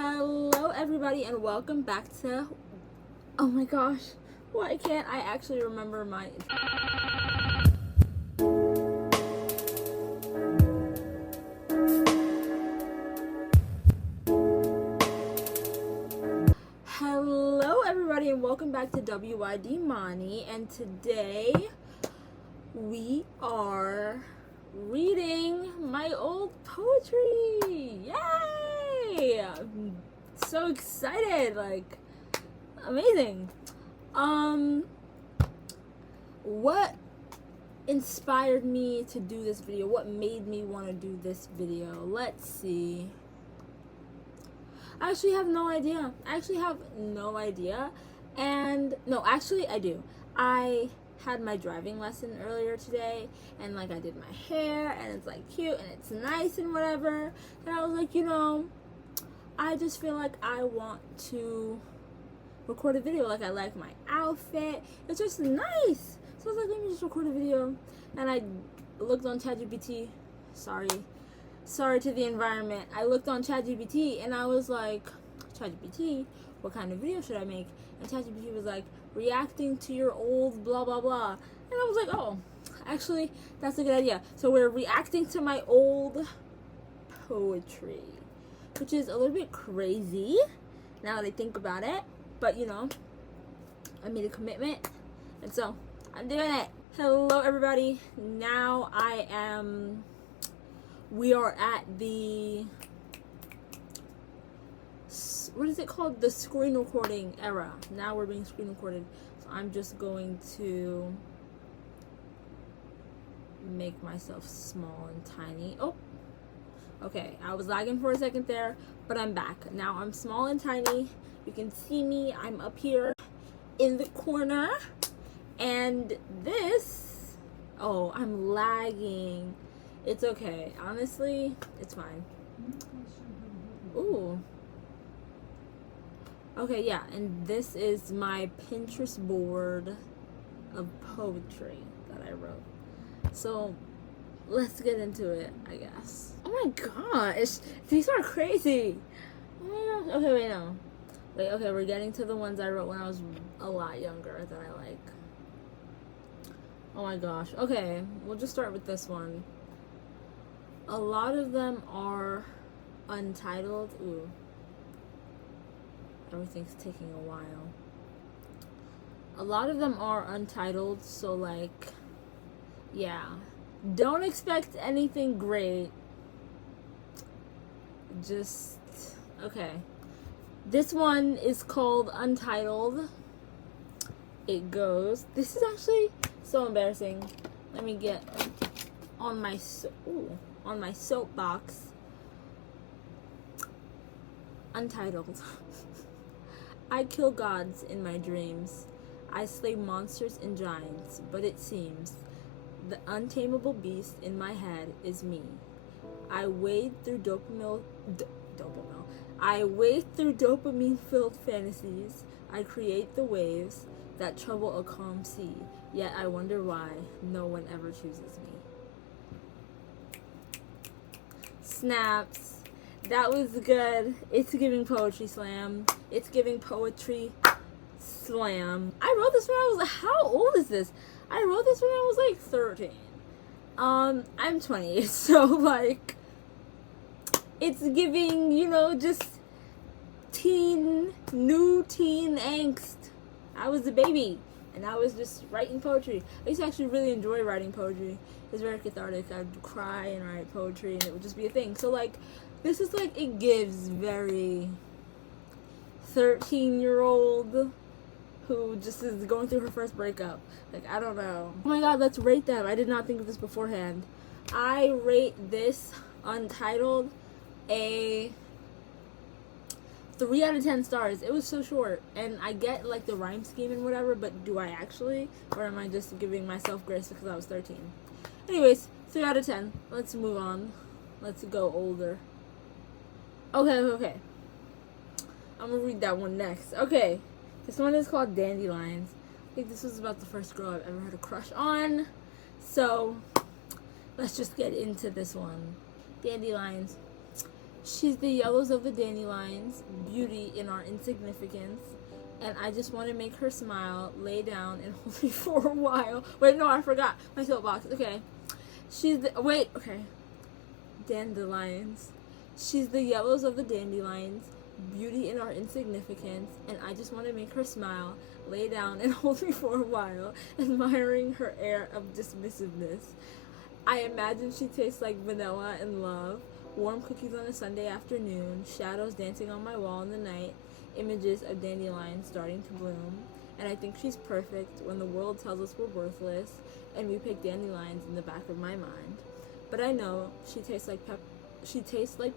Hello everybody and welcome back to, oh my gosh, why can't I actually remember my, hello everybody and welcome back to WYDMani, and today we are reading my old poetry. Yay! I'm so excited, like amazing. What inspired me to do this video? What made me want to do this video? Let's see. I actually have no idea. And no, actually I do. I had my driving lesson earlier today, and like I did my hair, and it's like cute and it's nice and whatever, and I was like, you know, I just feel like I want to record a video. Like I like my outfit, it's just nice, so I was like, let me just record a video. And I looked on ChatGPT. Sorry to the environment. I looked on ChatGPT and I was like, ChatGPT, what kind of video should I make? And ChatGPT was like, reacting to your old blah blah blah. And I was like, oh, actually that's a good idea. So we're reacting to my old poetry, which is a little bit crazy now that I think about it, but you know, I made a commitment and so I'm doing it. Hello everybody. Now we are at the, what is it called? The screen recording era. Now we're being screen recorded. So I'm just going to make myself small and tiny. Oh, okay. I was lagging for a second there, but I'm back. Now I'm small and tiny. You can see me. I'm up here in the corner. And this, oh, I'm lagging. It's okay. Honestly, it's fine. Ooh. Okay, yeah, and this is my Pinterest board of poetry that I wrote. So, let's get into it, I guess. Oh my gosh, these are crazy. Oh my gosh. Okay, wait, no. Wait, okay, we're getting to the ones I wrote when I was a lot younger that I like. Oh my gosh. Okay, we'll just start with this one. A lot of them are untitled. Ooh. Everything's taking a while. A lot of them are untitled, so like, yeah. Don't expect anything great. Just, okay. This one is called Untitled. It goes, this is actually so embarrassing. Let me get on my soapbox. Untitled. I kill gods in my dreams. I slay monsters and giants, but it seems the untamable beast in my head is me. I wade through dopamine-filled fantasies. I create the waves that trouble a calm sea, yet I wonder why no one ever chooses me. Snaps. That was good. It's giving poetry slam. It's giving poetry slam. I wrote this when I was, how old is this? I wrote this when I was like 13. I'm 20, so like, it's giving, you know, just new teen angst. I was a baby, and I was just writing poetry. I used to actually really enjoy writing poetry. It was very cathartic. I'd cry and write poetry, and it would just be a thing. So like, this is like, it gives very 13-year-old who just is going through her first breakup. Like, I don't know. Oh my god, let's rate them. I did not think of this beforehand. I rate this Untitled a 3 out of 10 stars. It was so short, and I get like the rhyme scheme and whatever, but do I actually? Or am I just giving myself grace because I was 13? Anyways, 3 out of 10. Let's move on. Let's go older. Okay. I'm gonna read that one next. Okay, this one is called Dandelions. I think this was about the first girl I've ever had a crush on. So, let's just get into this one. Dandelions. She's the yellows of the dandelions, beauty in our insignificance. And I just want to make her smile, lay down and hold me for a while. Wait, no, I forgot my soapbox. Okay. Okay. Dandelions. She's the yellows of the dandelions, beauty in our insignificance, and I just want to make her smile, lay down and hold me for a while, admiring her air of dismissiveness. I imagine she tastes like vanilla and love, warm cookies on a Sunday afternoon, shadows dancing on my wall in the night, images of dandelions starting to bloom, and I think she's perfect when the world tells us we're worthless, and we pick dandelions in the back of my mind. But I know she tastes like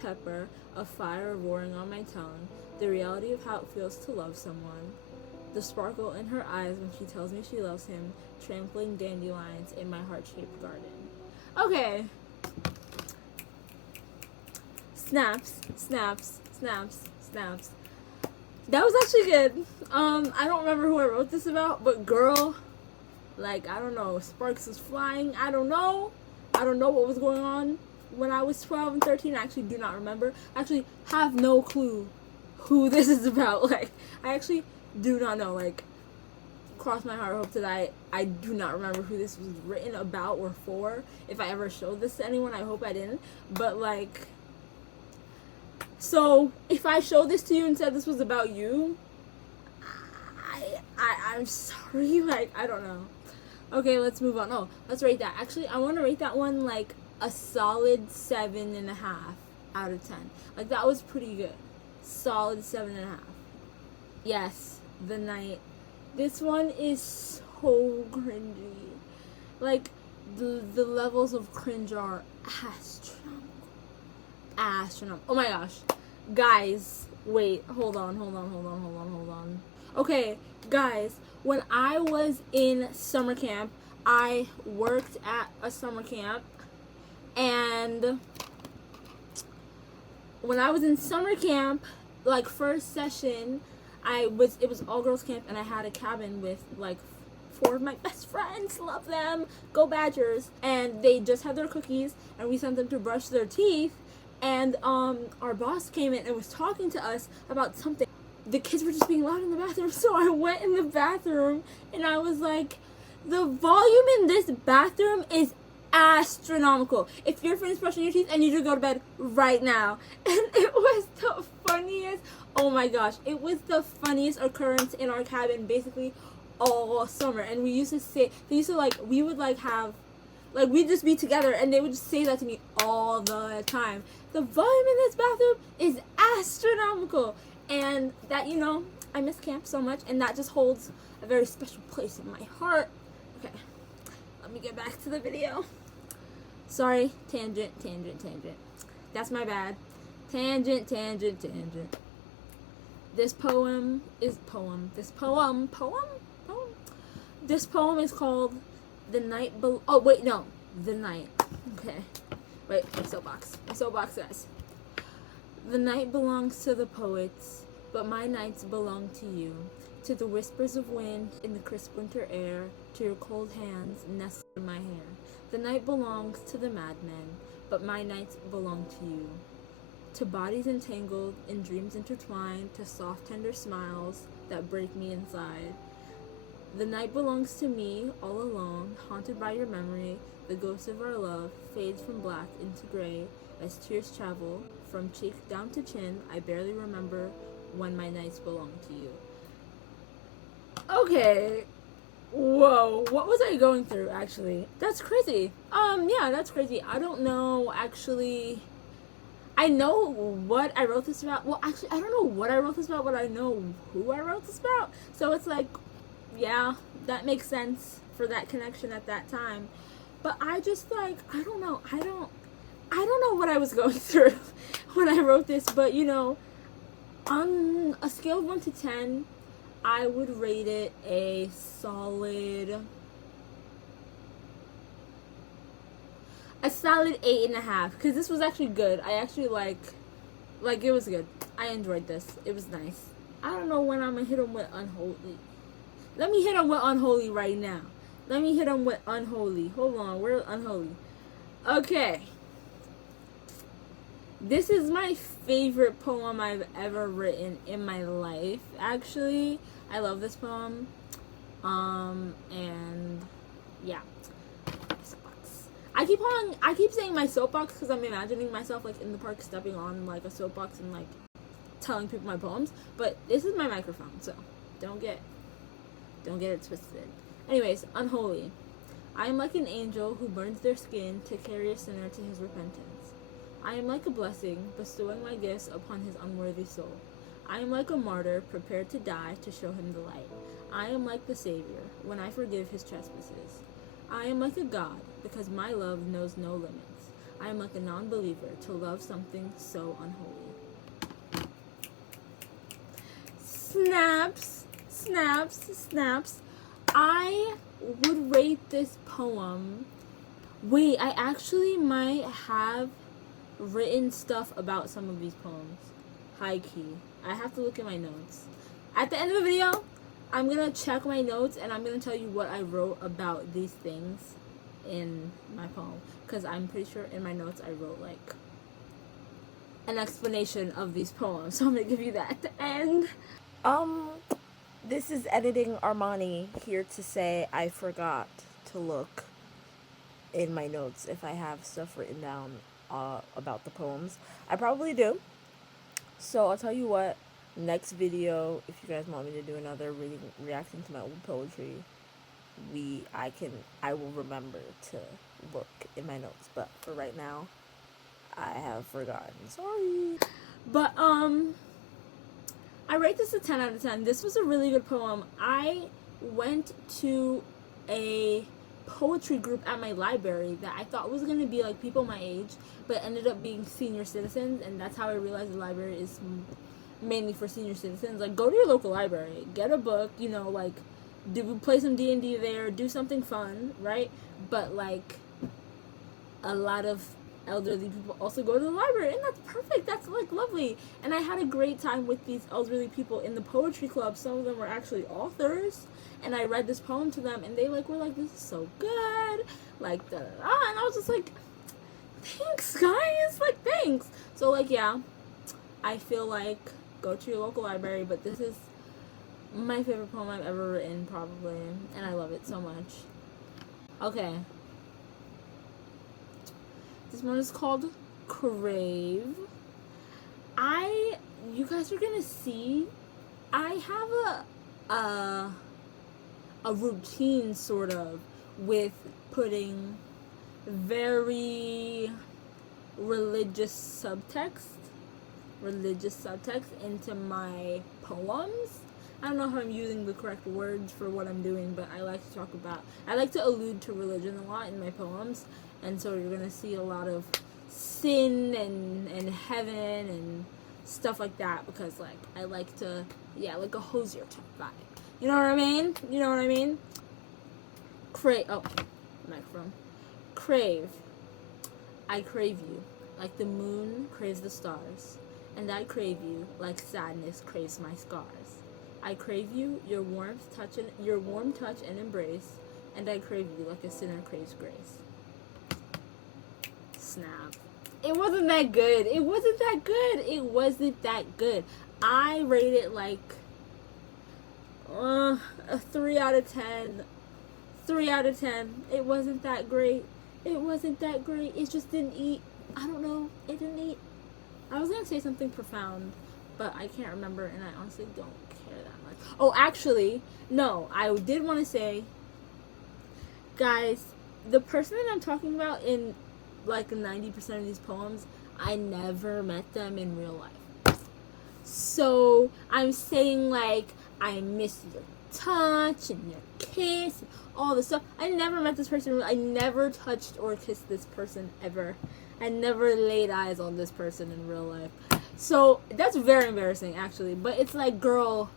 pepper, a fire roaring on my tongue, the reality of how it feels to love someone, the sparkle in her eyes when she tells me she loves him, trampling dandelions in my heart-shaped garden. Okay. Snaps. That was actually good. I don't remember who I wrote this about, but girl, like, I don't know, sparks was flying. I don't know what was going on when I was 12 and 13. I actually do not remember. I actually have no clue who this is about. Like, I actually do not know. Like, cross my heart, hope that I do not remember who this was written about or for. If I ever showed this to anyone, I hope I didn't. But, like, so if I showed this to you and said this was about you, I'm sorry. Like, I don't know. Okay, let's move on. Oh, let's rate that. Actually, I want to rate that one like a solid 7.5 out of 10. Like, that was pretty good. Solid 7.5. Yes, The Night. This one is so cringy. Like, the levels of cringe are astronomical. Oh my gosh. Guys, wait, hold on. Okay, guys, when I was in summer camp, I worked at a summer camp, and when I was in summer camp, like, first session, it was all girls camp, and I had a cabin with like 4 of my best friends. Love them, go Badgers. And they just had their cookies, and we sent them to brush their teeth, and our boss came in and was talking to us about something. The kids were just being loud in the bathroom, so I went in the bathroom, and I was like, the volume in this bathroom is astronomical. If you're finished brushing your teeth, I need you to go to bed right now. And it was the funniest, oh my gosh, it was the funniest occurrence in our cabin basically all summer. And we used to say, we would like have, like, we'd just be together, and they would just say that to me all the time. The volume in this bathroom is astronomical. And that, I miss camp so much, and that just holds a very special place in my heart. Okay, let me get back to the video. Sorry, tangent. That's my bad. Tangent. This poem is called The Night The Night. Okay. Wait, my soapbox, guys. The night belongs to the poets, but my nights belong to you. To the whispers of wind in the crisp winter air, to your cold hands nestled in my hair. The night belongs to the madmen, but my nights belong to you. To bodies entangled, in dreams intertwined, to soft tender smiles that break me inside. The night belongs to me, all alone, haunted by your memory. The ghost of our love fades from black into gray as tears travel from cheek down to chin. I barely remember when my nights belong to you. Okay. Whoa. What was I going through, actually? That's crazy. Yeah, that's crazy. I don't know, actually. I know what I wrote this about. Well, actually, I don't know what I wrote this about, but I know who I wrote this about. So it's like, yeah, that makes sense for that connection at that time. But I just, like, I don't know what I was going through when I wrote this, but, on a scale of 1 to 10, I would rate it a solid 8.5, because this was actually good. I actually like, it was good. I enjoyed this. It was nice. I don't know when I'm gonna hit him with Unholy. Let me hit him with Unholy right now. Hold on, where's Unholy? Okay. This is my favorite poem I've ever written in my life, actually. I love this poem. And yeah. Soapbox. I keep saying my soapbox because I'm imagining myself like in the park stepping on like a soapbox and like telling people my poems. But this is my microphone, so don't get it twisted. Anyways, unholy. I am like an angel who burns their skin to carry a sinner to his repentance. I am like a blessing, bestowing my gifts upon his unworthy soul. I am like a martyr, prepared to die to show him the light. I am like the Savior, when I forgive his trespasses. I am like a God, because my love knows no limits. I am like a non-believer, to love something so unholy. Snaps, snaps, snaps. I would rate this poem. Wait, I actually might have written stuff about some of these poems. High key. I have to look at my notes. At the end of the video, I'm gonna check my notes and I'm gonna tell you what I wrote about these things in my poem. Because I'm pretty sure in my notes I wrote like an explanation of these poems. So I'm gonna give you that at the end. This is editing Armani here to say I forgot to look in my notes if I have stuff written down about the poems. I probably do. So I'll tell you what, next video, if you guys want me to do another reacting to my old poetry, I will remember to look in my notes. But for right now, I have forgotten. Sorry. But I rate this a 10 out of 10. This was a really good poem. I went to a poetry group at my library that I thought was going to be like people my age, but ended up being senior citizens, and that's how I realized the library is mainly for senior citizens. Like, go to your local library, get a book, you know, like, play some D&D there, do something fun, right? But, like, a lot of elderly people also go to the library, and that's perfect. That's, like, lovely. And I had a great time with these elderly people in the poetry club. Some of them were actually authors, and I read this poem to them, and they, like, were like, this is so good, like, da da da, and I was just like, thanks, guys, like, thanks. So, like, yeah, I feel like go to your local library, but this is my favorite poem I've ever written, probably, and I love it so much. Okay. This one is called Crave. You guys are gonna see, I have a routine, sort of, with putting very religious subtext into my poems. I don't know if I'm using the correct words for what I'm doing, but I like to allude to religion a lot in my poems, and so you're gonna see a lot of sin and heaven and stuff like that, because like I like to, yeah, like a hosier type vibe. You know what I mean? You know what I mean? Microphone. Crave. I crave you, like the moon craves the stars, and I crave you, like sadness craves my scars. I crave you, your warm touch and embrace, and I crave you like a sinner craves grace. Snap. It wasn't that good. It wasn't that good. It wasn't that good. I rate it like a 3 out of 10. 3 out of 10. It wasn't that great. It wasn't that great. It just didn't eat. I don't know. It didn't eat. I was going to say something profound, but I can't remember, and I honestly don't care that much. Oh, actually, no. I did want to say, guys, the person that I'm talking about in like 90% of these poems, I never met them in real life. So I'm saying, like, I miss your touch and your kiss and all this stuff. I never met this person. I never touched or kissed this person ever. I never laid eyes on this person in real life. So that's very embarrassing, actually. But it's like, girl,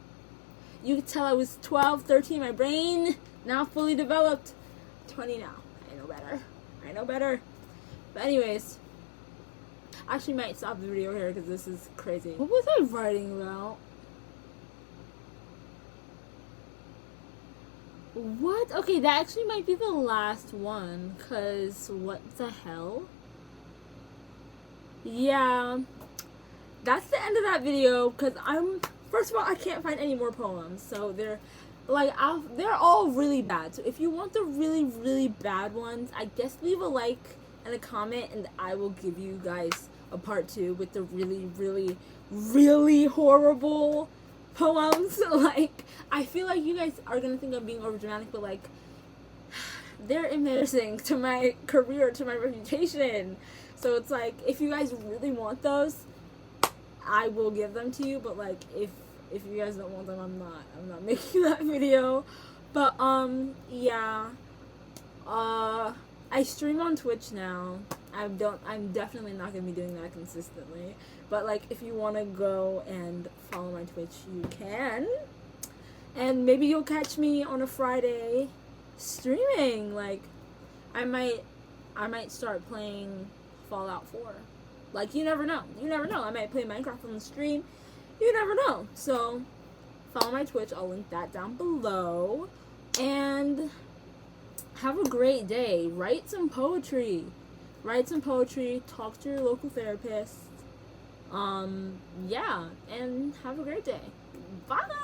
you could tell I was 12, 13. My brain now fully developed. 20 now. I know better. But anyways, I actually might stop the video here because this is crazy. What was I writing about? What? Okay, that actually might be the last one, because what the hell? yeah, that's the end of that video, because first of all, I can't find any more poems, so they're all really bad. So if you want the really, really bad ones, I guess leave a like and a comment, and I will give you guys a part 2 with the really, really, really horrible poems. Like, I feel like you guys are gonna think I'm being over dramatic, but like, they're embarrassing to my career, to my reputation. So it's like, if you guys really want those, I will give them to you. But like, if you guys don't want them, I'm not making that video. But yeah, I stream on Twitch now. I'm definitely not gonna be doing that consistently. But like, if you want to go and follow my Twitch, you can. And maybe you'll catch me on a Friday streaming. Like, I might start playing Fallout 4. Like, you never know. I might play Minecraft on the stream. You never know. So follow my Twitch. I'll link that down below. And have a great day. Write some poetry. Talk to your local therapist. Yeah, and have a great day. Bye.